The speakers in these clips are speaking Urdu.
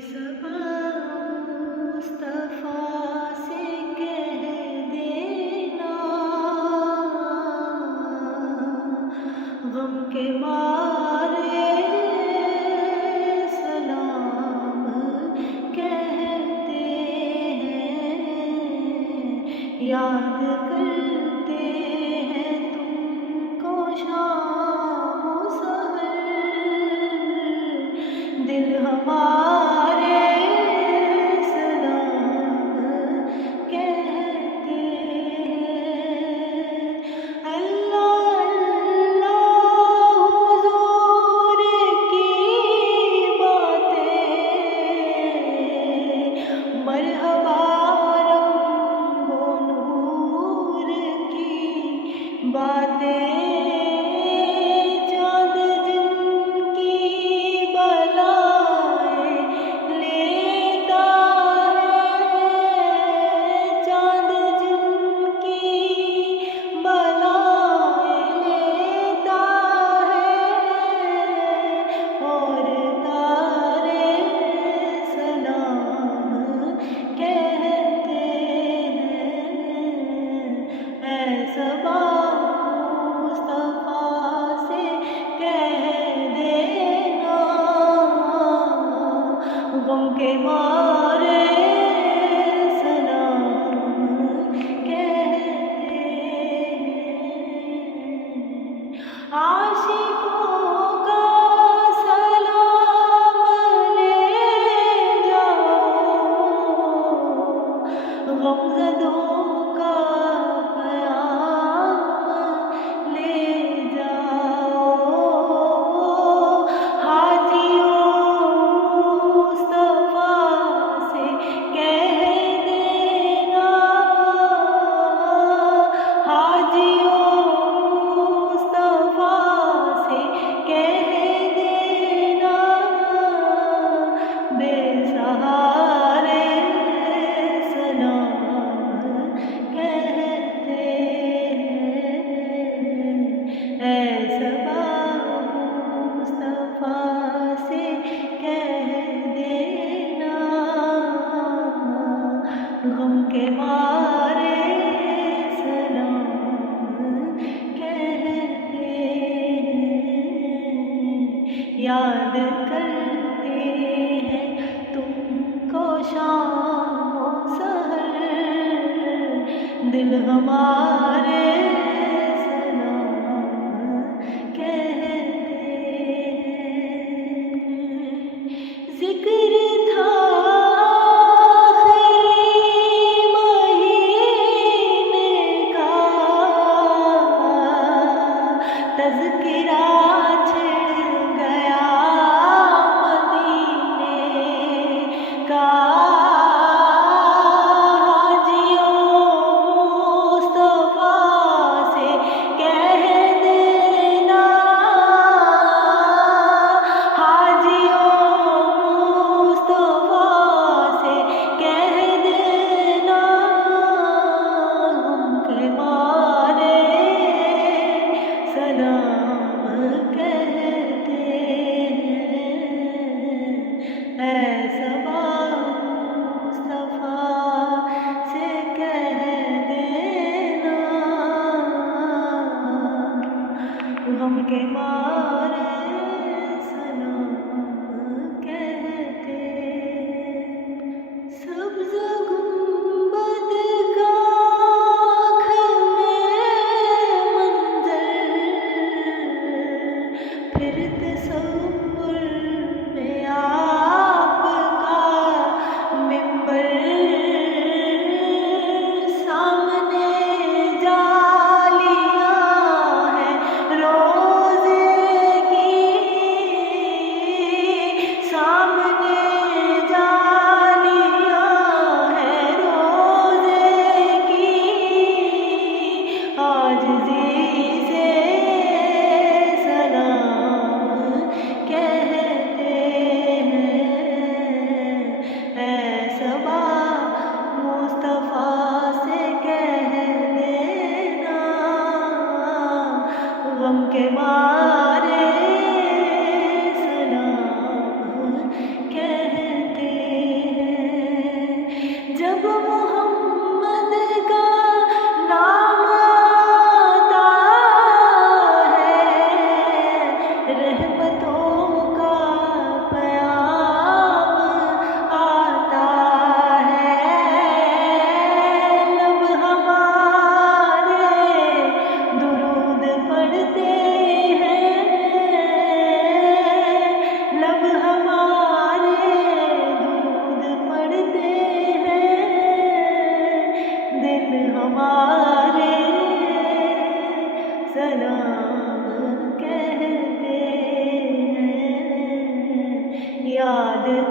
صبا مصطفیٰ سے کہہ دینا، غم کے مارے سلام کہتے ہیں، یاد کرتے ہیں تم کو شام و سحر، دل ہمارے سلام کہتے ہیں۔ اللہ اللہ حضور کی باتیں، مرحبا رنگ و نور کی باتیں، غم کے مارے سلام کہتے ہیں، عاشقوں کا سلام لے جاؤ، غمزدوں کا پیام لے جاؤ، غم کے مارے سلام کہتے ہیں، یاد کرتے ہیں تم کو شام و سحر، دل ہمارے سلام کہتے ہیں۔ ذکر تھا تذکرہ چھڑ گیا مدینے کا، حاجیوں مصطفیٰ سے کہہ دینا، حاجیوں مصطفیٰ سے کہہ دینا، غم کے مارے سلام کہتے ہیں، اے صبا مصطفیٰ سے کہہ دینا، غم کے مارے سلام کہتے ہیں۔ سبز گنبد کا پھر تصور میں آپ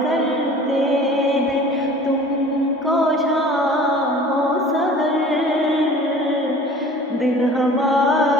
کرتے ہیں تم کو شام و سحر، دل ہمارا